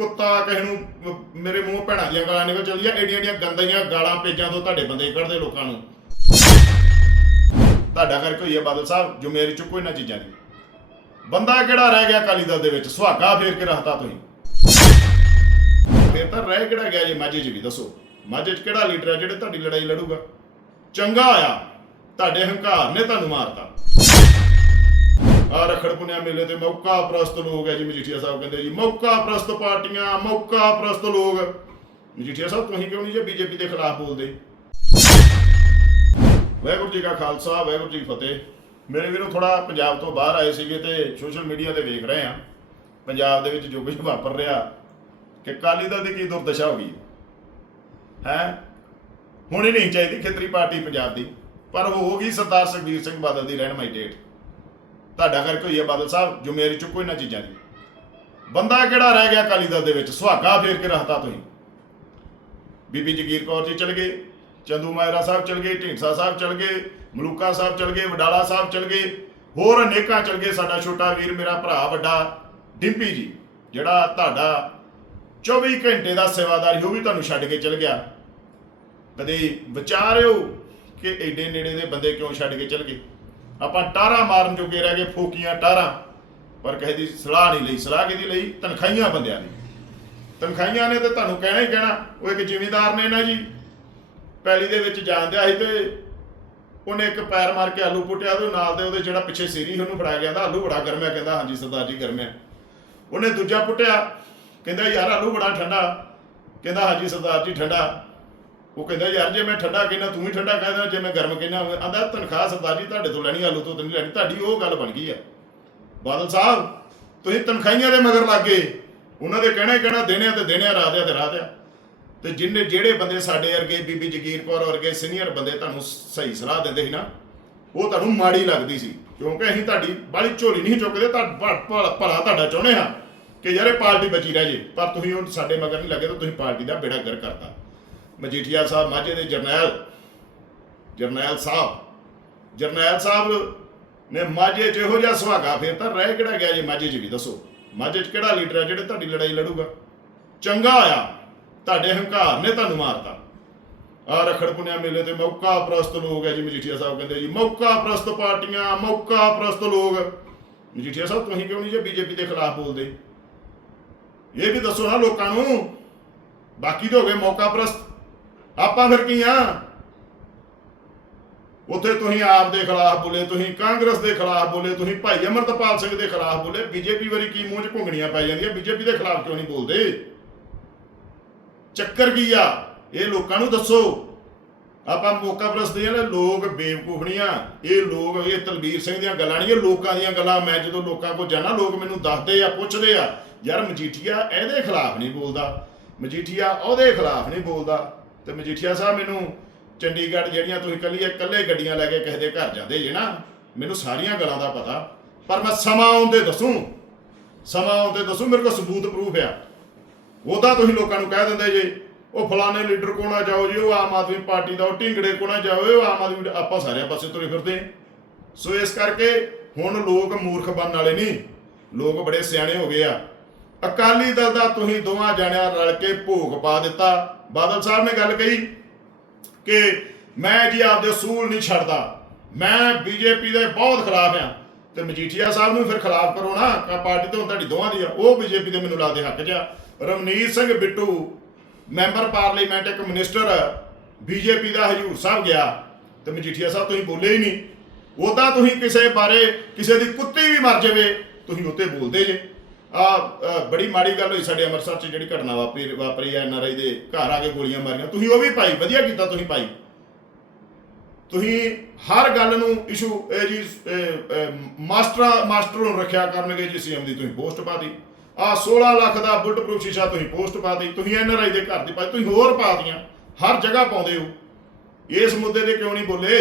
ਕੁੱਤਾ ਕਿਸੇ ਨੂੰ ਮ- ਮੇਰੇ ਮੂੰਹ ਭੈਣਾਂ ਦੀਆਂ ਗਾਲਾਂ ਨਿਕਲ ਚੱਲੀਆਂ, ਏਡੀਆਂ ਏਡੀਆਂ ਗੰਦੀਆਂ ਗਾਲਾਂ ਪੇਜਾਂ ਤੋਂ ਤੁਹਾਡੇ ਬੰਦੇ ਕੱਢਦੇ ਲੋਕਾਂ ਨੂੰ। ਤੁਹਾਡਾ ਕਰਕੇ ਹੋਈ ਹੈ ਬਾਦਲ ਸਾਹਿਬ ਜ਼ਿੰਮੇਵਾਰੀ ਚੁੱਕੋ ਇਹਨਾਂ ਚੀਜ਼ਾਂ ਦੀ। ਬੰਦਾ ਕਿਹੜਾ ਰਹਿ ਗਿਆ ਅਕਾਲੀ ਦਲ ਦੇ ਵਿੱਚ? ਸੁਹਾਗਾ ਫੇਰ ਕੇ ਰਹਤਾ ਤੁਸੀਂ। ਫੇਰ ਤਾਂ ਰਹਿ ਕਿਹੜਾ ਗਿਆ ਜੀ ਮਾਝੇ 'ਚ ਵੀ? ਦੱਸੋ, ਮਾਝੇ 'ਚ ਕਿਹੜਾ ਲੀਡਰ ਹੈ ਜਿਹੜੇ ਤੁਹਾਡੀ ਲੜਾਈ ਲੜੂਗਾ? ਚੰਗਾ ਆਇਆ ਤੁਹਾਡੇ ਹੰਕਾਰ ਨੇ ਤੁਹਾਨੂੰ ਮਾਰਤਾ। ਆ ਰਖੜ ਪੁਨਿਆ ਮੇਲੇ ਤੇ ਮੌਕਾ ਪ੍ਰਸਤ ਲੋਕ ਹੈ ਜੀ ਮਜੀਠੀਆ ਸਾਹਿਬ ਕਹਿੰਦੇ ਜੀ, ਮੌਕਾ ਪ੍ਰਸਤ ਪਾਰਟੀਆਂ, ਮੌਕਾ ਪ੍ਰਸਤ ਲੋਕ। ਮਜੀਠੀਆ ਸਾਹਿਬ, ਤੁਸੀਂ ਕਿਉਂ ਨਹੀਂ ਜੇ ਬੀਜੇਪੀ ਦੇ ਖਿਲਾਫ ਬੋਲਦੇ? ਵਾਹਿਗੁਰੂ ਜੀ ਕਾ ਖਾਲਸਾ, ਵਾਹਿਗੁਰੂ ਜੀ ਕੀ ਫਤਿਹ। ਮੇਰੇ ਵੀਰੋ ਥੋੜਾ ਪੰਜਾਬ ਤੋਂ ਬਾਹਰ ਆਏ ਸੀਗੇ ਤੇ ਸੋਸ਼ਲ ਮੀਡੀਆ ਤੇ ਵੇਖ ਰਹੇ ਆ ਪੰਜਾਬ ਦੇ ਵਿੱਚ ਜੋ ਕੁਝ ਵਾਪਰ ਰਿਹਾ ਕਿ ਕਾਲੀ ਦਲ ਦੀ ਕੀ ਦੁਰਦਸ਼ਾ ਹੋ ਗਈ ਹੈ। ਹੋਣੀ ਨਹੀਂ ਚਾਹੀਦੀ ਖੇਤਰੀ ਪਾਰਟੀ ਪੰਜਾਬ ਦੀ, ਪਰ ਹੋ ਗਈ ਸਰਦਾਰ ਸੁਖਬੀਰ ਸਿੰਘ ਬਾਦਲ ਦੀ ਰਹਿਨਮਾਈ ਡੇਟ। ਤੁਹਾਡਾ ਕਰਕੇ ਹੋਈ ਹੈ ਬਾਦਲ ਸਾਹਿਬ ਜ਼ਿੰਮੇਵਾਰੀ ਚੁੱਕੋ ਇਹਨਾਂ ਚੀਜ਼ਾਂ ਦੀ। ਬੰਦਾ ਕਿਹੜਾ ਰਹਿ ਗਿਆ ਅਕਾਲੀ ਦਲ ਦੇ ਵਿੱਚ? ਸੁਹਾਗਾ ਫੇਰ ਕੇ ਰਹਤਾ ਤੁਸੀਂ। ਬੀਬੀ ਜਗੀਰ ਕੌਰ ਜੀ ਚਲ ਗਏ, ਚੰਦੂ ਮਾਇਰਾ ਸਾਹਿਬ ਚਲ ਗਏ, ਢੀਂਡਸਾ ਸਾਹਿਬ ਚਲ ਗਏ, ਮਲੂਕਾ ਸਾਹਿਬ ਚਲ ਗਏ, ਵਡਾਲਾ ਸਾਹਿਬ ਚਲ ਗਏ, ਹੋਰ ਅਨੇਕਾਂ ਚਲ ਗਏ। ਸਾਡਾ ਛੋਟਾ ਵੀਰ, ਮੇਰਾ ਭਰਾ ਵੱਡਾ, ਡਿੰਪੀ ਜੀ, ਜਿਹੜਾ ਤੁਹਾਡਾ 24 ਘੰਟੇ ਦਾ ਸੇਵਾਦਾਰੀ, ਉਹ ਵੀ ਤੁਹਾਨੂੰ ਛੱਡ ਕੇ ਚਲ ਗਿਆ। ਕਦੇ ਵਿਚਾਰਿਓ ਕਿ ਐਡੇ ਨੇੜੇ ਦੇ ਬੰਦੇ ਕਿਉਂ ਛੱਡ ਕੇ ਚਲ ਗਏ? ਆਪਾਂ ਟਾਰਾ ਮਾਰਨ ਜੋਗੇ ਰਹਿ ਗਏ, ਫੋਕੀਆਂ ਟਾਰਾਂ ਪਰ ਕਿਸੇ ਦੀ ਸਲਾਹ ਨਹੀਂ ਲਈ, ਸਲਾਹ ਕਿਹਦੀ ਲਈ? ਤਨਖਾਈਆਂ ਬੰਦਿਆਂ ਦੀ। ਤਨਖਾਈਆਂ ਨੇ ਤੇ ਤੁਹਾਨੂੰ ਕਹਿਣਾ ਹੀ ਕਹਿਣਾ, ਉਹ ਇੱਕ ਜ਼ਿਮੀਂਦਾਰ ਨੇ ਨਾ ਜੀ। ਪੈਲੀ ਦੇ ਵਿੱਚ ਜਾਂਦਿਆ ਸੀ ਤੇ ਉਹਨੇ ਇੱਕ ਪੈਰ ਮਾਰ ਕੇ ਆਲੂ ਪੁੱਟਿਆ ਤੇ ਨਾਲ ਦੇ ਉਹਦੇ ਜਿਹੜਾ ਪਿੱਛੇ ਸੀਰੀ ਉਹਨੂੰ ਫੜਾ ਗਿਆ ਕਹਿੰਦਾ ਆਲੂ ਬੜਾ ਗਰਮਿਆ ਕਹਿੰਦਾ, ਹਾਂਜੀ ਸਰਦਾਰ ਜੀ ਗਰਮਿਆ ਉਹਨੇ ਦੂਜਾ ਪੁੱਟਿਆ, ਕਹਿੰਦਾ, ਯਾਰ, ਆਲੂ ਬੜਾ ਠੰਡਾ। ਕਹਿੰਦਾ, ਹਾਂਜੀ ਸਰਦਾਰ ਜੀ, ਠੰਡਾ। ਉਹ ਕਹਿੰਦਾ, ਯਾਰ, ਜੇ ਮੈਂ ਠੰਡਾ ਕਹਿੰਦਾ, ਤੂੰ ਵੀ ਠੰਡਾ ਕਹਿ ਕਹਿੰਦਾ ਜੇ ਮੈਂ ਗਰਮ ਕਹਿੰਦਾ ਆਂਦਾ, ਤਨਖਾਹ ਸਰਦਾਰ ਜੀ ਤੁਹਾਡੇ ਤੋਂ ਲੈਣੀ, ਆਲੂ ਤੋਂ ਤਾਂ ਨਹੀਂ ਲੈਣੀ। ਤੁਹਾਡੀ ਉਹ ਗੱਲ ਬਣ ਗਈ ਆ। ਬਾਦਲ ਸਾਹਿਬ, ਤੁਸੀਂ ਤਨਖਾਹੀਆਂ ਦੇ ਮਗਰ ਲੱਗ ਗਏ। ਉਹਨਾਂ ਦੇ ਕਹਿਣਾ ਹੀ ਕਹਿਣਾ, ਦੇਣਿਆ ਤੇ ਦੇਣੇ ਆ ਰਾਤ ਆ ਤੇ ਰਾਤ ਆ ਤੇ ਜਿੰਨੇ ਜਿਹੜੇ ਬੰਦੇ ਸਾਡੇ ਵਰਗੇ ਬੀਬੀ ਜਗੀਰ ਕੌਰ ਵਰਗੇ ਸੀਨੀਅਰ ਬੰਦੇ ਤੁਹਾਨੂੰ ਸਹੀ ਸਲਾਹ ਦਿੰਦੇ ਸੀ ਨਾ, ਉਹ ਤੁਹਾਨੂੰ ਮਾੜੀ ਲੱਗਦੀ ਸੀ। ਕਿਉਂਕਿ ਅਸੀਂ ਤੁਹਾਡੀ ਬਾਲੀ ਝੋਲੀ ਨਹੀਂ ਚੁੱਕਦੇ, ਤਾਂ ਭਲਾ ਭਲਾ ਤੁਹਾਡਾ ਚਾਹੁੰਦੇ ਹਾਂ ਕਿ ਯਾਰ ਇਹ ਪਾਰਟੀ ਬਚੀ ਰਹਿ ਜੇ। ਪਰ ਤੁਸੀਂ ਹੁਣ ਸਾਡੇ ਮਗਰ ਨਹੀਂ ਲੱਗੇ, ਤਾਂ ਤੁਸੀਂ ਪਾਰਟੀ ਦਾ ਬੇੜਾ ਗਰ ਕਰਤਾ। ਮਜੀਠੀਆ ਸਾਹਿਬ ਮਾਝੇ ਦੇ ਜਰਨੈਲ ਜਰਨੈਲ ਸਾਹਿਬ। ਜਰਨੈਲ ਸਾਹਿਬ ਨੇ ਮਾਝੇ 'ਚ ਇਹੋ ਜਿਹਾ ਸੁਹਾਗਾ ਫੇਰ ਤਾਂ ਰਹਿ ਕਿਹੜਾ ਗਿਆ ਜੀ ਮਾਝੇ 'ਚ ਵੀ, ਦੱਸੋ। ਮਾਝੇ 'ਚ ਕਿਹੜਾ ਲੀਡਰ ਹੈ ਜਿਹੜੇ ਤੁਹਾਡੀ ਲੜਾਈ ਲੜੂਗਾ? ਚੰਗਾ ਆਇਆ। ਤੁਹਾਡੇ ਹੰਕਾਰ ਨੇ ਤੁਹਾਨੂੰ ਮਾਰਤਾ। ਆ ਰਖੜ ਪੁਨਿਆ ਮੇਲੇ ਤੇ ਮੌਕਾ ਪ੍ਰਸਤ ਲੋਕ ਹੈ ਜੀ ਮਜੀਠੀਆ ਸਾਹਿਬ ਕਹਿੰਦੇ ਜੀ। ਮੌਕਾ ਪ੍ਰਸਤ ਪਾਰਟੀਆਂ, ਮੌਕਾ ਪ੍ਰਸਤ ਲੋਕ। ਮਜੀਠੀਆ ਸਾਹਿਬ, ਤੁਸੀਂ ਕਿਉਂ ਨਹੀਂ ਜੇ ਬੀਜੇਪੀ ਦੇ ਖਿਲਾਫ ਬੋਲਦੇ? ਇਹ ਵੀ ਦੱਸੋ ਨਾ ਲੋਕਾਂ ਨੂੰ। ਬਾਕੀ ਤਾਂ ਹੋ ਗਏ ਮੌਕਾ ਪ੍ਰਸਤ। ਆਪਾਂ ਫਿਰ ਕੀ ਆ? ਉੱਥੇ ਤੁਸੀਂ ਆਪ ਦੇ ਖਿਲਾਫ ਬੋਲੇ, ਤੁਸੀਂ ਕਾਂਗਰਸ ਦੇ ਖਿਲਾਫ ਬੋਲੇ, ਤੁਸੀਂ ਭਾਈ ਅਮਰਤਪਾਲ ਸਿੰਘ ਦੇ ਖਿਲਾਫ ਬੋਲੇ, ਬੀਜੇਪੀ ਵਾਰੀ ਕੀ ਮੂੰਹ 'ਚ ਘੁੰਗਣੀਆਂ ਪੈ ਜਾਂਦੀਆਂ, ਬੀਜੇਪੀ ਦੇ ਖਿਲਾਫ ਕਿਉਂ ਨਹੀਂ ਬੋਲਦੇ? ਚੱਕਰ ਕੀ ਆ? ਇਹ ਲੋਕਾਂ ਨੂੰ ਦੱਸੋ। ਆਪਾਂ ਮੌਕਾ ਪ੍ਰਸਦੇ ਆ ਲੋਕ ਬੇਵਕੂਫ ਨਹੀਂ ਆ। ਇਹ ਲੋਕ, ਇਹ ਤਲਬੀਰ ਸਿੰਘ ਦੀਆਂ ਗੱਲਾਂ ਨਹੀਂ, ਇਹ ਲੋਕਾਂ ਦੀਆਂ ਗੱਲਾਂ। ਮੈਂ ਜਦੋਂ ਲੋਕਾਂ ਕੋਲ ਜਾਣਾ ਲੋਕ ਮੈਨੂੰ ਦੱਸਦੇ ਆ, ਪੁੱਛਦੇ ਆ, ਯਾਰ ਮਜੀਠੀਆ ਇਹਦੇ ਖਿਲਾਫ ਨਹੀਂ ਬੋਲਦਾ। ਮਜੀਠੀਆ ਉਹਦੇ ਖਿਲਾਫ ਨਹੀਂ ਬੋਲਦਾ। ਤੇ ਮਜੀਠੀਆ ਸਾਹਿਬ ਮੈਨੂੰ ਚੰਡੀਗੜ੍ਹ ਜਿਹੜੀਆਂ ਤੁਸੀਂ ਕੱਲੀ ਇਕੱਲੇ ਗੱਡੀਆਂ ਲੈ ਕੇ ਕਿਸੇ ਦੇ ਘਰ ਜਾਂਦੇ ਜੇ ਨਾ, ਮੈਨੂੰ ਸਾਰੀਆਂ ਗੱਲਾਂ ਦਾ ਪਤਾ। ਪਰ ਮੈਂ ਸਮਾਂ ਆਉਂਦੇ ਦੱਸੂ। ਸਮਾਂ ਆਉਂਦੇ ਦੱਸੂ, ਮੇਰੇ ਕੋਲ ਸਬੂਤ ਪ੍ਰੂਫ ਆ। ਉਹਦਾ ਤੁਸੀਂ ਲੋਕਾਂ ਨੂੰ ਕਹਿ ਦਿੰਦੇ ਜੇ, ਉਹ ਫਲਾਣੇ ਲੀਡਰ ਕੋਲ ਨਾ ਜਾਓ ਜੀ, ਉਹ ਆਮ ਆਦਮੀ ਪਾਰਟੀ ਦਾ, ਉਹ ਢਿੰਗੜੇ ਕੋਲ ਨਾ ਜਾਓ, ਉਹ ਆਮ ਆਦਮੀ ਆਪਾਂ ਸਾਰੇ ਪਾਸੇ ਤੁਰੇ ਫਿਰਦੇ ਸੋ ਇਸ ਕਰਕੇ ਹੁਣ ਲੋਕ ਮੂਰਖ ਬਣਨ ਵਾਲੇ ਨਹੀਂ। ਲੋਕ ਬੜੇ ਸਿਆਣੇ ਹੋ ਗਏ ਆ। ਅਕਾਲੀ ਦਲ ਦਾ ਤੁਸੀਂ ਦੋਵਾਂ ਜਣਿਆਂ ਰਲ ਕੇ ਭੋਗ ਪਾ ਦਿੱਤਾ। ਬਾਦਲ ਸਾਹਿਬ ਨੇ ਗੱਲ ਕਹੀ ਕਿ ਮੈਂ ਜੀ ਆਪਦੇ ਸੂਲ ਨਹੀਂ ਛੱਡਦਾ। ਮੈਂ ਬੀਜੇਪੀ ਦੇ ਬਹੁਤ ਖਿਲਾਫ ਆ ਤੇ ਮਜੀਠੀਆ ਸਾਹਿਬ ਨੂੰ ਫਿਰ ਖਿਲਾਫ ਕਰੋ ਨਾ। ਕਾ ਪਾਰਟੀ ਤਾਂ ਤੁਹਾਡੀ ਦੋਵਾਂ ਦੀ ਆ। ਉਹ ਬੀਜੇਪੀ ਦੇ ਮੈਨੂੰ ਲੱਗਦੇ ਹੱਕ 'ਚ ਆ। ਰਮਨੀਤ ਸਿੰਘ ਬਿੱਟੂ, ਮੈਂਬਰ ਪਾਰਲੀਮੈਂਟ ਇੱਕ ਮਿਨਿਸਟਰ, ਬੀਜੇਪੀ ਦਾ ਹਜੂਰ ਸਾਹਿਬ ਗਿਆ। ਤੇ ਮਜੀਠੀਆ ਸਾਹਿਬ ਤੁਸੀਂ ਬੋਲੇ ਹੀ ਨਹੀਂ। ਉਹਦਾ ਤੁਸੀਂ ਕਿਸੇ ਬਾਰੇ ਕਿਸੇ ਦੀ ਕੁੱਤੀ ਵੀ ਮਰ ਜਾਵੇ, ਤੁਸੀਂ ਉੱਤੇ ਬੋਲਦੇ ਜੇ। ਆ ਬੜੀ ਮਾੜੀ ਗੱਲ ਹੋਈ ਸਾਡੇ ਅੰਮ੍ਰਿਤਸਰ 'ਚ ਜਿਹੜੀ ਘਟਨਾ ਵਾਪਰੀ ਵਾਪਰੀ ਐ ਐਨਆਰਆਈ ਦੇ ਘਰ ਆ ਕੇ ਗੋਲੀਆਂ ਮਾਰੀਆਂ। ਤੁਸੀਂ ਉਹ ਵੀ ਪਾਈ ਵਧੀਆ ਕੀਤਾ ਤੁਸੀਂ ਪਾਈ ਤੁਸੀਂ ਹਰ ਗੱਲ ਨੂੰ ਇਸ਼ੂ ਇਹ ਜੀ ਇਹ, ਮਾਸਟਰ ਨੂੰ ਰੱਖਿਆ ਕਰਨਗੇ ਜੀ ਸੀਐਮ ਦੀ ਤੁਸੀਂ ਪੋਸਟ ਪਾ ਦੀ ਆ 16 ਲੱਖ ਦਾ ਬੁੱਟ ਪ੍ਰੂਫ ਸ਼ੀਸ਼ਾ ਤੁਸੀਂ ਪੋਸਟ ਪਾ ਪਾਤੀ ਤੁਸੀਂ ਐਨਆਰਆਈ ਦੇ ਘਰ ਦੀ ਪਾਈ ਤੁਸੀਂ ਹੋਰ ਪਾ ਦੀਆਂ ਹਰ ਜਗ੍ਹਾ ਪਾਉਂਦੇ ਹੋ। ਇਸ ਮੁੱਦੇ ਤੇ ਕਿਉਂ ਨਹੀਂ ਬੋਲੇ?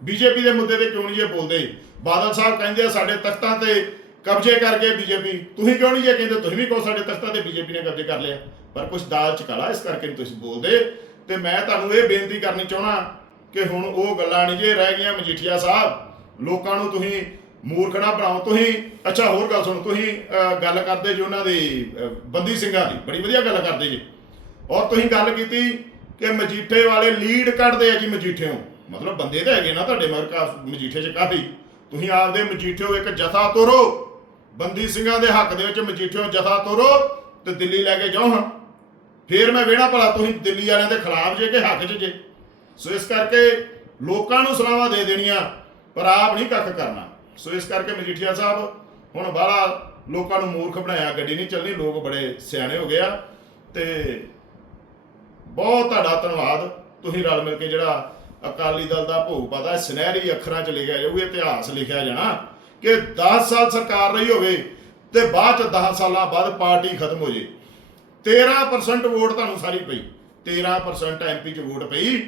ਬੀਜੇਪੀ ਦੇ ਮੁੱਦੇ ਤੇ ਕਿਉਂ ਨਹੀਂ ਜੇ ਬੋਲਦੇ? ਬਾਦਲ ਸਾਹਿਬ ਕਹਿੰਦੇ ਆ ਸਾਡੇ ਤਖਤਾਂ ਤੇ ਕਬਜ਼ੇ ਕਰਕੇ ਬੀਜੇਪੀ, ਤੁਸੀਂ ਕਿਉਂ ਨਹੀਂ ਜੇ ਕਹਿੰਦੇ, ਤੁਸੀਂ ਵੀ ਕਹੋ ਸਾਡੇ ਤਖਤਾਂ ਤੇ ਬੀਜੇਪੀ ਨੇ ਕਬਜ਼ੇ ਕਰ ਲਿਆ। ਪਰ ਕੁਝ ਦਾਲ ਚ ਕਾਲਾ, ਇਸ ਕਰਕੇ ਨਹੀਂ ਤੁਸੀਂ ਬੋਲਦੇ। ਤੇ ਮੈਂ ਤੁਹਾਨੂੰ ਇਹ ਬੇਨਤੀ ਕਰਨੀ ਚਾਹਣਾ ਕਿ ਹੁਣ ਉਹ ਗੱਲਾਂ ਨਹੀਂ ਜੇ ਰਹਿ ਗਈਆਂ ਮਜੀਠੀਆ ਸਾਹਿਬ, ਲੋਕਾਂ ਨੂੰ ਤੁਸੀਂ ਮੂਰਖ ਬਣਾਓ। ਤੁਸੀਂ, ਅੱਛਾ, ਹੋਰ ਗੱਲ ਸੁਣੋ, ਤੁਸੀਂ ਗੱਲ ਕਰਦੇ ਜੀ ਉਹਨਾਂ ਦੀ ਬੰਦੀ ਸਿੰਘਾਂ ਦੀ, ਬੜੀ ਵਧੀਆ ਗੱਲ ਕਰਦੇ ਜੀ। ਔਰ ਤੁਸੀਂ ਗੱਲ ਕੀਤੀ ਕਿ ਮਜੀਠੇ ਵਾਲੇ ਲੀਡ ਕੱਢਦੇ ਆ ਜੀ ਮਜੀਠਿਓਂ ਮਤਲਬ ਬੰਦੇ ਤਾਂ ਹੈਗੇ ਨਾ ਤੁਹਾਡੇ ਮਗਰ ਮਜੀਠੇ 'ਚ ਕਾਫੀ। ਤੁਸੀਂ ਆਪਦੇ ਮਜੀਠਿਓ ਇੱਕ ਜਥਾ ਤੋਰੋ। ਬੰਦੀ ਸਿੰਘਾਂ ਦੇ ਹੱਕ ਦੇ ਵਿੱਚ ਮਜੀਠਿਓ ਜਥਾ ਤੋਰੋ ਤੇ ਦਿੱਲੀ ਲੈ ਕੇ ਜਾਓ ਹਾਂ ਫੇਰ ਮੈਂ ਵੇਣਾ ਭਲਾ ਤੁਸੀਂ ਦਿੱਲੀ ਵਾਲਿਆਂ ਦੇ ਖਿਲਾਫ ਜੇ ਕਿ ਹੱਕ 'ਚ ਜੇ। ਸੋ ਇਸ ਕਰਕੇ ਲੋਕਾਂ ਨੂੰ ਸਲਾਹਾਂ ਦੇ ਦੇਣੀਆਂ, ਪਰ ਆਪ ਨਹੀਂ ਕੱਖ ਕਰਨਾ। ਸੋ ਇਸ ਕਰਕੇ ਮਜੀਠੀਆ ਸਾਹਿਬ, ਹੁਣ ਬਾਹਲਾ ਲੋਕਾਂ ਨੂੰ ਮੂਰਖ ਬਣਾਇਆ, ਗੱਡੀ ਨਹੀਂ ਚੱਲਣੀ, ਲੋਕ ਬੜੇ ਸਿਆਣੇ ਹੋ ਗਏ ਆ। ਤੇ ਬਹੁਤ ਤੁਹਾਡਾ ਧੰਨਵਾਦ। ਤੁਸੀਂ ਰਲ ਮਿਲ ਕੇ ਜਿਹੜਾ ਅਕਾਲੀ ਦਲ ਦਾ ਭੋਗ ਪਤਾ, ਸੁਨਹਿਰੀ ਅੱਖਰਾਂ 'ਚ ਲਿਖਿਆ ਜਾਊ ਇਤਿਹਾਸ ਲਿਖਿਆ ਜਾਣਾ। ਕਿ 10 ਸਾਲ ਸਰਕਾਰ ਰਹੀ ਹੋਵੇ ਤੇ ਬਾਅਦ 'ਚ 10 ਸਾਲਾਂ ਬਾਅਦ ਪਾਰਟੀ ਖਤਮ ਹੋ ਜੇ। 13% ਵੋਟ ਤੁਹਾਨੂੰ ਸਾਰੀ ਪਈ। 13% ਐਮਪੀ 'ਚ ਵੋਟ ਪਈ।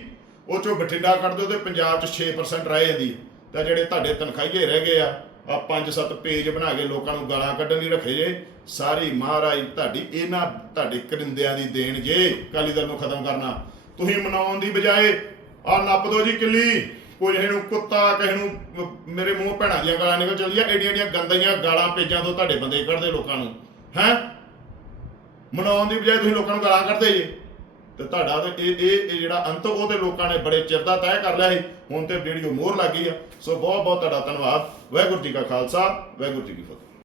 ਉਹ 'ਚੋਂ ਬਠਿੰਡਾ ਕੱਢ ਦਿਓ ਤੇ ਪੰਜਾਬ 'ਚ 6% ਰਹਿ ਜਾਂਦੀ। ਤਾਂ ਜਿਹੜੇ ਤੁਹਾਡੇ ਤਨਖਾਹੀਏ ਰਹਿ ਗਏ ਆ ਆ ਪੰਜ ਸੱਤ ਪੇਜ ਬਣਾ ਕੇ ਲੋਕਾਂ ਨੂੰ ਗਾਲਾਂ ਕੱਢਣ ਲਈ ਰੱਖੇ ਜੇ। ਸਾਰੀ ਮਹਾਰਾਜ ਤੁਹਾਡੀ ਇਹਨਾਂ, ਤੁਹਾਡੇ ਕਰਿੰਦਿਆਂ ਦੀ ਦੇਣ ਜੇ। ਅਕਾਲੀ ਦਲ ਨੂੰ ਖਤਮ ਕਰਨਾ। ਤੁਸੀਂ ਮਨਾਉਣ ਦੀ ਬਜਾਏ ਆ ਨੱਪ ਦੋ ਜੀ ਕਿੱਲੀ। ਕੋਈ ਨੂੰ ਕੁੱਤਾ, ਕਿਸੇ ਨੂੰ ਮ- ਮੇਰੇ ਮੂੰਹ ਭੈਣਾਂ ਦੀਆਂ ਗਾਲਾਂ ਨਿਕਲ ਚੱਲੀਆਂ ਏਡੀਆਂ ਏਡੀਆਂ ਗੰਦੀਆਂ ਗਾਲਾਂ ਪੇਜਾਂ ਤੋਂ ਤੁਹਾਡੇ ਬੰਦੇ ਕੱਢਦੇ ਲੋਕਾਂ ਨੂੰ। ਹੈ? ਮਨਾਉਣ ਦੀ ਬਜਾਏ ਤੁਸੀਂ ਲੋਕਾਂ ਨੂੰ ਗਾਲਾਂ ਕੱਢਦੇ ਜੇ। ਤੇ ਤੁਹਾਡਾ ਤੇ ਇਹ ਇਹ ਇਹ ਜਿਹੜਾ ਅੰਤ, ਉਹ ਤੇ ਲੋਕਾਂ ਨੇ ਬੜੇ ਚਿਰ ਦਾ ਤੈਅ ਕਰ ਲਿਆ ਸੀ, ਹੁਣ ਤੇ ਜਿਹੜੀ ਉਹ ਮੋਹਰ ਲੱਗ ਗਈ ਆ। ਸੋ ਬਹੁਤ ਬਹੁਤ ਤੁਹਾਡਾ ਧੰਨਵਾਦ। ਵਾਹਿਗੁਰੂ ਜੀ ਕਾ ਖਾਲਸਾ, ਵਾਹਿਗੁਰੂ ਜੀ ਕੀ ਫਤਿਹ।